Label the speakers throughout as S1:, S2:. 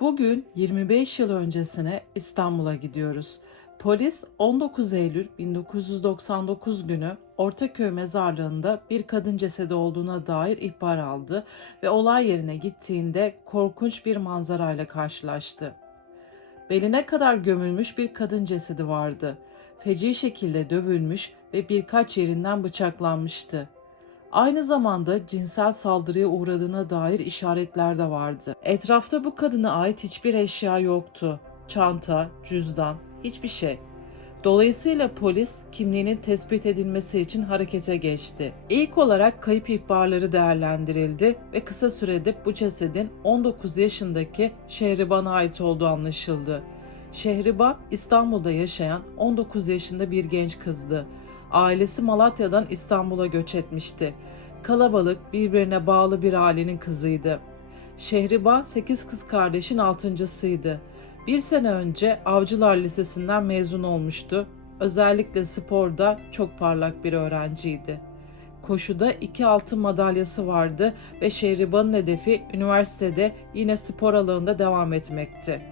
S1: Bugün 25 yıl öncesine İstanbul'a gidiyoruz. Polis 19 Eylül 1999 günü Ortaköy mezarlığında bir kadın cesedi olduğuna dair ihbar aldı ve olay yerine gittiğinde korkunç bir manzarayla karşılaştı. Beline kadar gömülmüş bir kadın cesedi vardı. Feci şekilde dövülmüş ve birkaç yerinden bıçaklanmıştı. Aynı zamanda cinsel saldırıya uğradığına dair işaretler de vardı. Etrafta bu kadına ait hiçbir eşya yoktu. Çanta, cüzdan, hiçbir şey. Dolayısıyla polis kimliğinin tespit edilmesi için harekete geçti. İlk olarak kayıp ihbarları değerlendirildi ve kısa sürede bu cesedin 19 yaşındaki Şehriban'a ait olduğu anlaşıldı. Şehriban İstanbul'da yaşayan 19 yaşında bir genç kızdı. Ailesi Malatya'dan İstanbul'a göç etmişti. Kalabalık, birbirine bağlı bir ailenin kızıydı. Şehriban 8 kız kardeşin altıncısıydı. Bir sene önce Avcılar Lisesi'nden mezun olmuştu. Özellikle sporda çok parlak bir öğrenciydi. Koşuda iki altın madalyası vardı ve Şehriban'ın hedefi üniversitede yine spor alanında devam etmekti.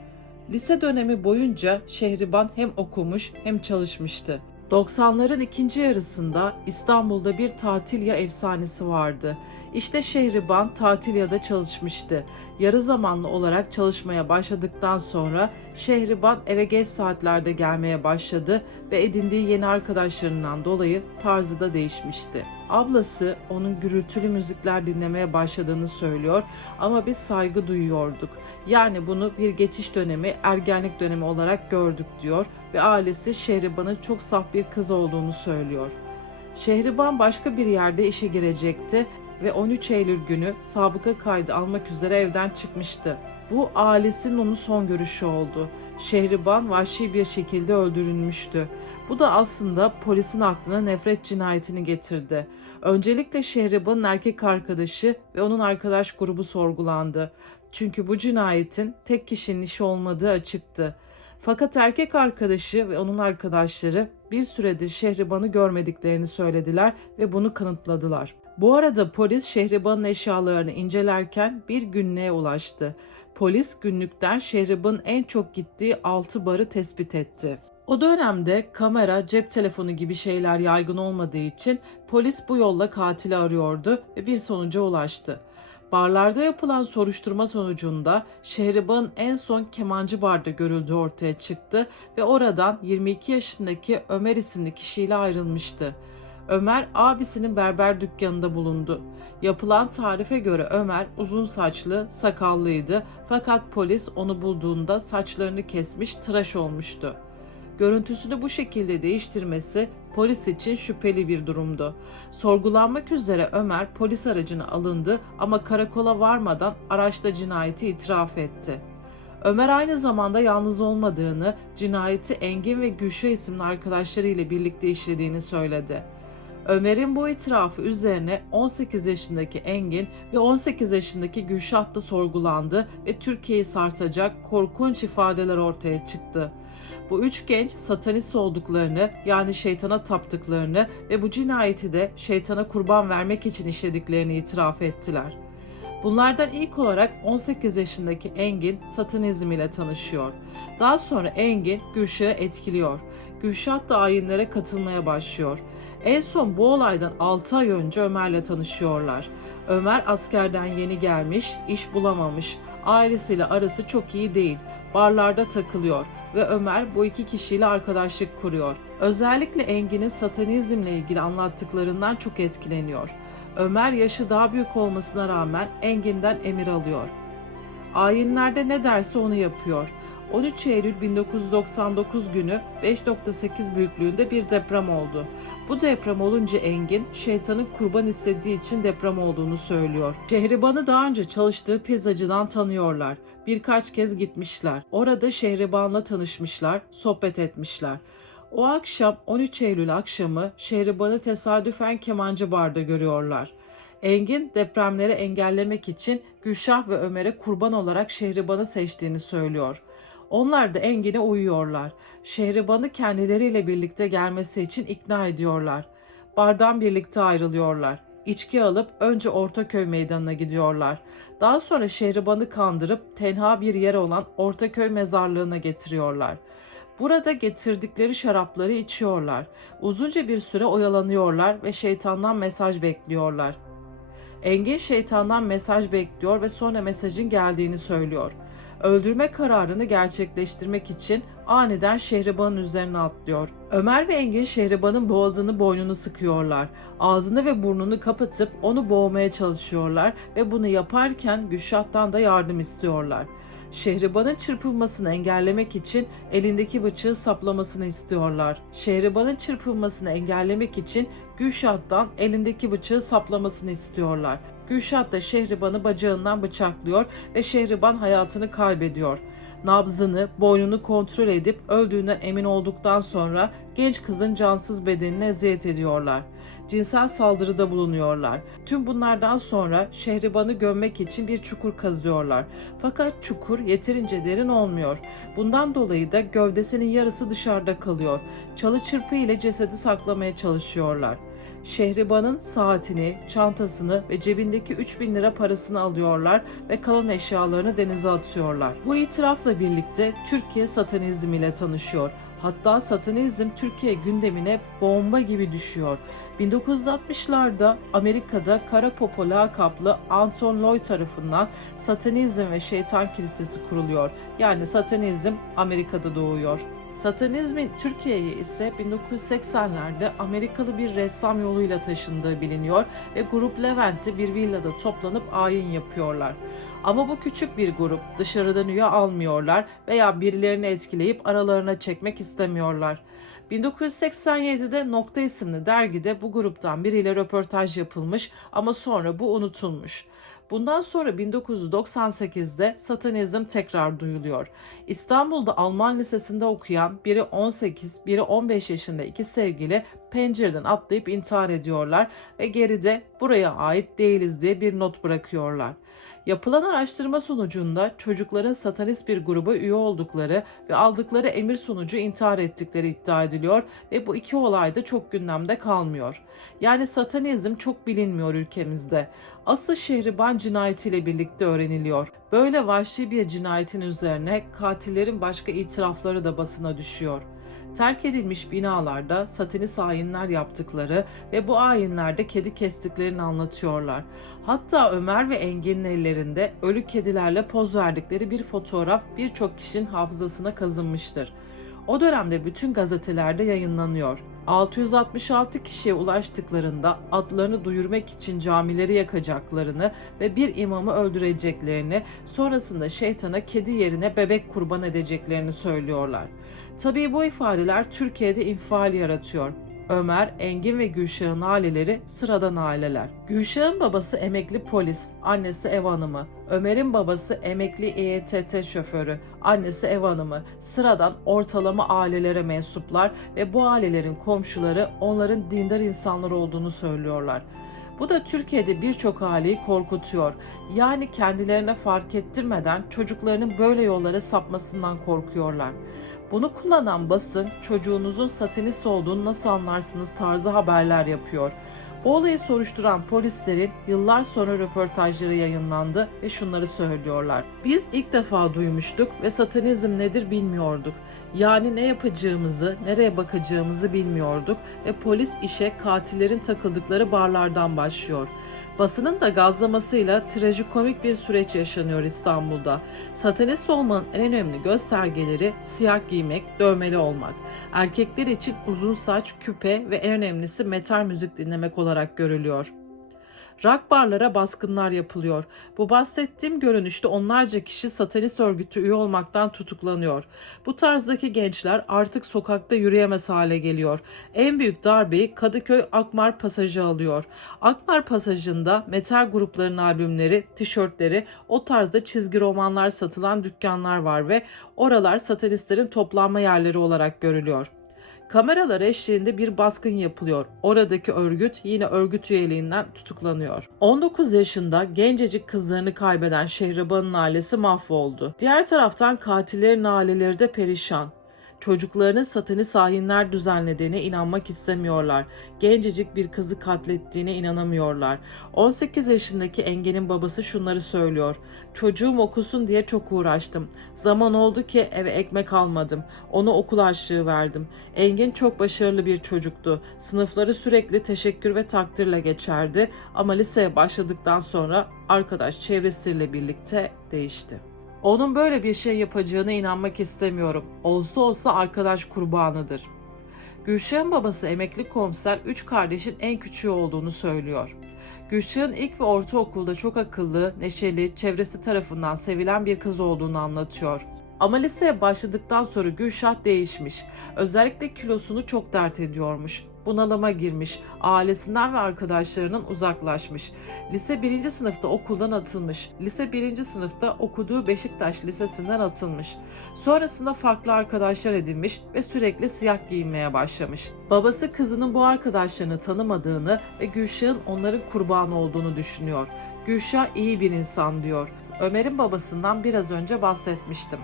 S1: Lise dönemi boyunca Şehriban hem okumuş hem çalışmıştı. 90'ların ikinci yarısında İstanbul'da bir tatilya efsanesi vardı. İşte Şehriban tatilyada çalışmıştı. Yarı zamanlı olarak çalışmaya başladıktan sonra Şehriban eve geç saatlerde gelmeye başladı ve edindiği yeni arkadaşlarından dolayı tarzı da değişmişti. Ablası onun gürültülü müzikler dinlemeye başladığını söylüyor ama biz saygı duyuyorduk. Yani bunu bir geçiş dönemi, ergenlik dönemi olarak gördük diyor ve ailesi Şehriban'ın çok saf bir kız olduğunu söylüyor. Şehriban başka bir yerde işe girecekti ve 13 Eylül günü sabıka kaydı almak üzere evden çıkmıştı. Bu ailesinin onun son görüşü oldu. Şehriban vahşi bir şekilde öldürülmüştü. Bu da aslında polisin aklına nefret cinayetini getirdi. Öncelikle Şehriban'ın erkek arkadaşı ve onun arkadaş grubu sorgulandı. Çünkü bu cinayetin tek kişinin işi olmadığı açıktı. Fakat erkek arkadaşı ve onun arkadaşları bir süredir Şehriban'ı görmediklerini söylediler ve bunu kanıtladılar. Bu arada polis Şehriban'ın eşyalarını incelerken bir günlüğe ulaştı. Polis günlükten Şehriban'ın en çok gittiği 6 barı tespit etti. O dönemde kamera, cep telefonu gibi şeyler yaygın olmadığı için polis bu yolla katili arıyordu ve bir sonuca ulaştı. Barlarda yapılan soruşturma sonucunda Şehriban'ın en son kemancı barda görüldüğü ortaya çıktı ve oradan 22 yaşındaki Ömer isimli kişiyle ayrılmıştı. Ömer abisinin berber dükkanında bulundu. Yapılan tarife göre Ömer uzun saçlı, sakallıydı fakat polis onu bulduğunda saçlarını kesmiş, tıraş olmuştu. Görüntüsünü bu şekilde değiştirmesi polis için şüpheli bir durumdu. Sorgulanmak üzere Ömer polis aracına alındı ama karakola varmadan araçta cinayeti itiraf etti. Ömer aynı zamanda yalnız olmadığını, cinayeti Engin ve Gülşah isimli arkadaşlarıyla birlikte işlediğini söyledi. Ömer'in bu itirafı üzerine 18 yaşındaki Engin ve 18 yaşındaki Gülşah da sorgulandı ve Türkiye'yi sarsacak korkunç ifadeler ortaya çıktı. Bu üç genç satanist olduklarını yani şeytana taptıklarını ve bu cinayeti de şeytana kurban vermek için işlediklerini itiraf ettiler. Bunlardan ilk olarak 18 yaşındaki Engin satanizm ile tanışıyor. Daha sonra Engin Gülşah'ı etkiliyor. Gülşah da ayinlere katılmaya başlıyor. En son bu olaydan 6 ay önce Ömer'le tanışıyorlar. Ömer askerden yeni gelmiş, iş bulamamış. Ailesiyle arası çok iyi değil. Barlarda takılıyor ve Ömer bu iki kişiyle arkadaşlık kuruyor. Özellikle Engin'in satanizmle ilgili anlattıklarından çok etkileniyor. Ömer yaşı daha büyük olmasına rağmen Engin'den emir alıyor. Ayinlerde ne derse onu yapıyor. 13 Eylül 1999 günü 5.8 büyüklüğünde bir deprem oldu. Bu deprem olunca Engin, şeytanın kurban istediği için deprem olduğunu söylüyor. Şehriban'ı daha önce çalıştığı pizzacıdan tanıyorlar. Birkaç kez gitmişler. Orada Şehriban'la tanışmışlar, sohbet etmişler. O akşam 13 Eylül akşamı Şehriban'ı tesadüfen kemancı barda görüyorlar. Engin depremleri engellemek için Gülşah ve Ömer'e kurban olarak Şehriban'ı seçtiğini söylüyor. Onlar da Engin'e uyuyorlar. Şehriban'ı kendileriyle birlikte gelmesi için ikna ediyorlar. Bardan birlikte ayrılıyorlar. içki alıp önce Ortaköy meydanına gidiyorlar. Daha sonra Şehriban'ı kandırıp tenha bir yer olan Ortaköy mezarlığına getiriyorlar. Burada getirdikleri şarapları içiyorlar. Uzunca bir süre oyalanıyorlar ve şeytandan mesaj bekliyorlar. Engin şeytandan mesaj bekliyor ve sonra mesajın geldiğini söylüyor. Öldürme kararını gerçekleştirmek için aniden Şehriban'ın üzerine atlıyor. Ömer ve Engin Şehriban'ın boğazını boynunu sıkıyorlar. Ağzını ve burnunu kapatıp onu boğmaya çalışıyorlar ve bunu yaparken Gülşah'tan da yardım istiyorlar. Şehriban'ın çırpılmasını engellemek için elindeki bıçağı saplamasını istiyorlar. Şehriban'ın çırpılmasını engellemek için Gülşah'tan elindeki bıçağı saplamasını istiyorlar. Gülşah da Şehriban'ı bacağından bıçaklıyor ve Şehriban hayatını kaybediyor. Nabzını, boynunu kontrol edip öldüğünden emin olduktan sonra genç kızın cansız bedenine eziyet ediyorlar. Cinsel saldırıda bulunuyorlar. Tüm bunlardan sonra Şehriban'ı gömmek için bir çukur kazıyorlar. Fakat çukur yeterince derin olmuyor. Bundan dolayı da gövdesinin yarısı dışarıda kalıyor. Çalı çırpı ile cesedi saklamaya çalışıyorlar. Şehriban'ın saatini, çantasını ve cebindeki 3000 lira parasını alıyorlar ve kalan eşyalarını denize atıyorlar. Bu itirafla birlikte Türkiye satanizm ile tanışıyor. Hatta satanizm Türkiye gündemine bomba gibi düşüyor. 1960'larda Amerika'da Kara Popo lakaplı Anton Loy tarafından Satanizm ve Şeytan Kilisesi kuruluyor. Yani satanizm Amerika'da doğuyor. Satanizmin Türkiye'ye ise 1980'lerde Amerikalı bir ressam yoluyla taşındığı biliniyor ve grup Levent'i bir villada toplanıp ayin yapıyorlar. Ama bu küçük bir grup dışarıdan üye almıyorlar veya birilerini etkileyip aralarına çekmek istemiyorlar. 1987'de Nokta isimli dergide bu gruptan biriyle röportaj yapılmış ama sonra bu unutulmuş. Bundan sonra 1998'de satanizm tekrar duyuluyor. İstanbul'da Alman lisesinde okuyan biri 18, biri 15 yaşında iki sevgili pencereden atlayıp intihar ediyorlar ve geride buraya ait değiliz diye bir not bırakıyorlar. Yapılan araştırma sonucunda çocukların satanist bir gruba üye oldukları ve aldıkları emir sonucu intihar ettikleri iddia ediliyor ve bu iki olay da çok gündemde kalmıyor. Yani satanizm çok bilinmiyor ülkemizde. Asıl Şehriban cinayetiyle birlikte öğreniliyor. Böyle vahşi bir cinayetin üzerine katillerin başka itirafları da basına düşüyor terk edilmiş binalarda satanist ayinler yaptıkları ve bu ayinlerde kedi kestiklerini anlatıyorlar. Hatta Ömer ve Engin'in ellerinde ölü kedilerle poz verdikleri bir fotoğraf birçok kişinin hafızasına kazınmıştır. O dönemde bütün gazetelerde yayınlanıyor. 666 kişiye ulaştıklarında adlarını duyurmak için camileri yakacaklarını ve bir imamı öldüreceklerini, sonrasında şeytana kedi yerine bebek kurban edeceklerini söylüyorlar. Tabii bu ifadeler Türkiye'de infial yaratıyor. Ömer, Engin ve Gülşah'ın aileleri sıradan aileler. Gülşah'ın babası emekli polis, annesi ev hanımı. Ömer'in babası emekli EYTT şoförü, annesi ev hanımı. Sıradan ortalama ailelere mensuplar ve bu ailelerin komşuları onların dindar insanlar olduğunu söylüyorlar. Bu da Türkiye'de birçok aileyi korkutuyor. Yani kendilerine fark ettirmeden çocuklarının böyle yollara sapmasından korkuyorlar. Bunu kullanan basın çocuğunuzun satanist olduğunu nasıl anlarsınız tarzı haberler yapıyor. Bu olayı soruşturan polislerin yıllar sonra röportajları yayınlandı ve şunları söylüyorlar. Biz ilk defa duymuştuk ve satanizm nedir bilmiyorduk. Yani ne yapacağımızı, nereye bakacağımızı bilmiyorduk ve polis işe katillerin takıldıkları barlardan başlıyor. Basının da gazlamasıyla trajikomik bir süreç yaşanıyor İstanbul'da. Satanist olmanın en önemli göstergeleri siyah giymek, dövmeli olmak. Erkekler için uzun saç, küpe ve en önemlisi metal müzik dinlemek olarak görülüyor. Rock barlara baskınlar yapılıyor. Bu bahsettiğim görünüşte onlarca kişi satanist örgütü üye olmaktan tutuklanıyor. Bu tarzdaki gençler artık sokakta yürüyemez hale geliyor. En büyük darbeyi Kadıköy Akmar Pasajı alıyor. Akmar Pasajı'nda metal gruplarının albümleri, tişörtleri, o tarzda çizgi romanlar satılan dükkanlar var ve oralar satanistlerin toplanma yerleri olarak görülüyor. Kameralar eşliğinde bir baskın yapılıyor. Oradaki örgüt yine örgüt üyeliğinden tutuklanıyor. 19 yaşında gencecik kızlarını kaybeden Şehriban'ın ailesi mahvoldu. Diğer taraftan katillerin aileleri de perişan. Çocuklarının satanist hainler düzenlediğine inanmak istemiyorlar. Gencecik bir kızı katlettiğine inanamıyorlar. 18 yaşındaki Engin'in babası şunları söylüyor. Çocuğum okusun diye çok uğraştım. Zaman oldu ki eve ekmek almadım. Ona okul harçlığı verdim. Engin çok başarılı bir çocuktu. Sınıfları sürekli teşekkür ve takdirle geçerdi ama liseye başladıktan sonra arkadaş çevresiyle birlikte değişti. Onun böyle bir şey yapacağına inanmak istemiyorum. Olsa olsa arkadaş kurbanıdır. Gülşah'ın babası emekli komiser üç kardeşin en küçüğü olduğunu söylüyor. Gülşah'ın ilk ve ortaokulda çok akıllı, neşeli, çevresi tarafından sevilen bir kız olduğunu anlatıyor. Ama liseye başladıktan sonra Gülşah değişmiş. Özellikle kilosunu çok dert ediyormuş. Bunalıma girmiş, ailesinden ve arkadaşlarının uzaklaşmış. Lise 1. sınıfta okuldan atılmış. Lise 1. sınıfta okuduğu Beşiktaş Lisesi'nden atılmış. Sonrasında farklı arkadaşlar edinmiş ve sürekli siyah giyinmeye başlamış. Babası kızının bu arkadaşlarını tanımadığını ve Gülşah'ın onların kurbanı olduğunu düşünüyor. Gülşah iyi bir insan diyor. Ömer'in babasından biraz önce bahsetmiştim.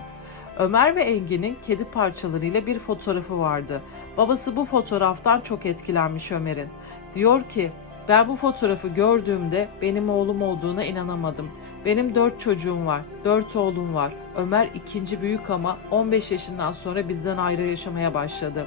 S1: Ömer ve Engin'in kedi parçalarıyla bir fotoğrafı vardı. Babası bu fotoğraftan çok etkilenmiş Ömer'in. Diyor ki, ben bu fotoğrafı gördüğümde benim oğlum olduğuna inanamadım. Benim dört çocuğum var, dört oğlum var. Ömer ikinci büyük ama 15 yaşından sonra bizden ayrı yaşamaya başladı.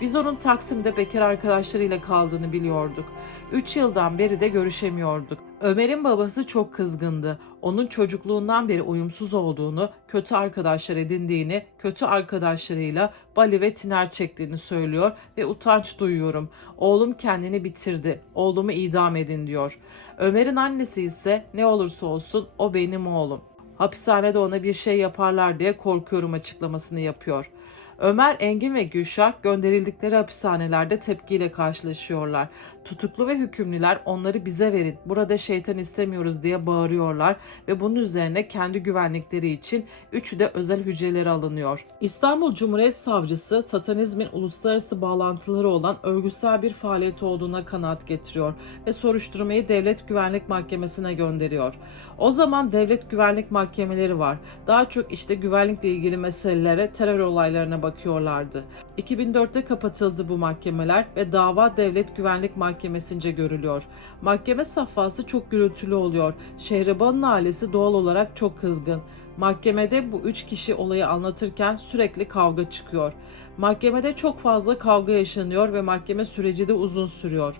S1: Biz onun Taksim'de bekar arkadaşlarıyla kaldığını biliyorduk. 3 yıldan beri de görüşemiyorduk. Ömer'in babası çok kızgındı. Onun çocukluğundan beri uyumsuz olduğunu, kötü arkadaşlar edindiğini, kötü arkadaşlarıyla Bali ve Tiner çektiğini söylüyor ve utanç duyuyorum. Oğlum kendini bitirdi. Oğlumu idam edin diyor. Ömer'in annesi ise ne olursa olsun o benim oğlum. Hapishanede ona bir şey yaparlar diye korkuyorum açıklamasını yapıyor. Ömer, Engin ve Gülşah gönderildikleri hapishanelerde tepkiyle karşılaşıyorlar. Tutuklu ve hükümlüler onları bize verin, burada şeytan istemiyoruz diye bağırıyorlar ve bunun üzerine kendi güvenlikleri için üçü de özel hücrelere alınıyor. İstanbul Cumhuriyet Savcısı satanizmin uluslararası bağlantıları olan örgütsel bir faaliyet olduğuna kanaat getiriyor ve soruşturmayı Devlet Güvenlik Mahkemesi'ne gönderiyor. O zaman devlet güvenlik mahkemeleri var. Daha çok işte güvenlikle ilgili meselelere, terör olaylarına bakıyorlardı. 2004'te kapatıldı bu mahkemeler ve dava Devlet Güvenlik Mahkemesi'nce görülüyor. Mahkeme safhası çok gürültülü oluyor. Şehriban'ın ailesi doğal olarak çok kızgın. Mahkemede bu üç kişi olayı anlatırken sürekli kavga çıkıyor. Mahkemede çok fazla kavga yaşanıyor ve mahkeme süreci de uzun sürüyor.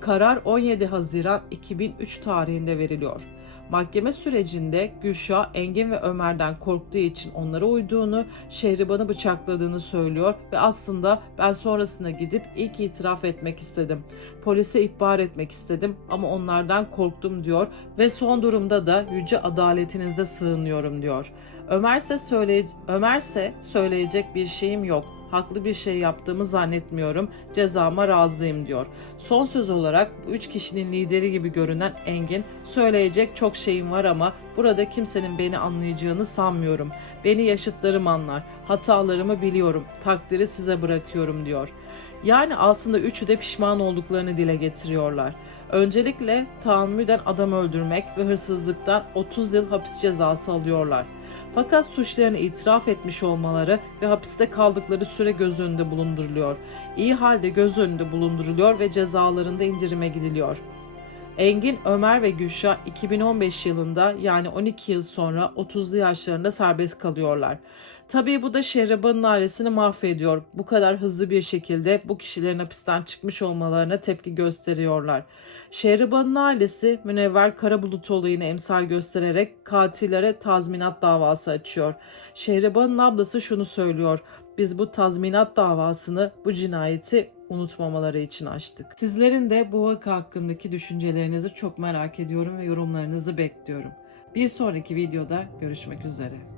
S1: Karar 17 Haziran 2003 tarihinde veriliyor. Mahkeme sürecinde Gülşah, Engin ve Ömer'den korktuğu için onlara uyduğunu, Şehriban'ı bıçakladığını söylüyor ve aslında ben sonrasında gidip ilk itiraf etmek istedim. Polise ihbar etmek istedim ama onlardan korktum diyor ve son durumda da yüce adaletinize sığınıyorum diyor. Ömerse söyle Ömerse söyleyecek bir şeyim yok haklı bir şey yaptığımı zannetmiyorum. Cezama razıyım diyor. Son söz olarak bu üç kişinin lideri gibi görünen Engin söyleyecek çok şeyim var ama burada kimsenin beni anlayacağını sanmıyorum. Beni yaşıtlarım anlar. Hatalarımı biliyorum. Takdiri size bırakıyorum diyor. Yani aslında üçü de pişman olduklarını dile getiriyorlar. Öncelikle tahammüden adam öldürmek ve hırsızlıktan 30 yıl hapis cezası alıyorlar. Fakat suçlarını itiraf etmiş olmaları ve hapiste kaldıkları süre göz önünde bulunduruluyor. İyi halde göz önünde bulunduruluyor ve cezalarında indirime gidiliyor. Engin, Ömer ve Gülşah 2015 yılında yani 12 yıl sonra 30'lu yaşlarında serbest kalıyorlar. Tabii bu da Şehriban'ın ailesini mahvediyor. Bu kadar hızlı bir şekilde bu kişilerin hapisten çıkmış olmalarına tepki gösteriyorlar. Şehriban'ın ailesi Münevver Karabulut olayını emsal göstererek katillere tazminat davası açıyor. Şehriban'ın ablası şunu söylüyor. Biz bu tazminat davasını, bu cinayeti unutmamaları için açtık. Sizlerin de bu vaka hakkındaki düşüncelerinizi çok merak ediyorum ve yorumlarınızı bekliyorum. Bir sonraki videoda görüşmek üzere.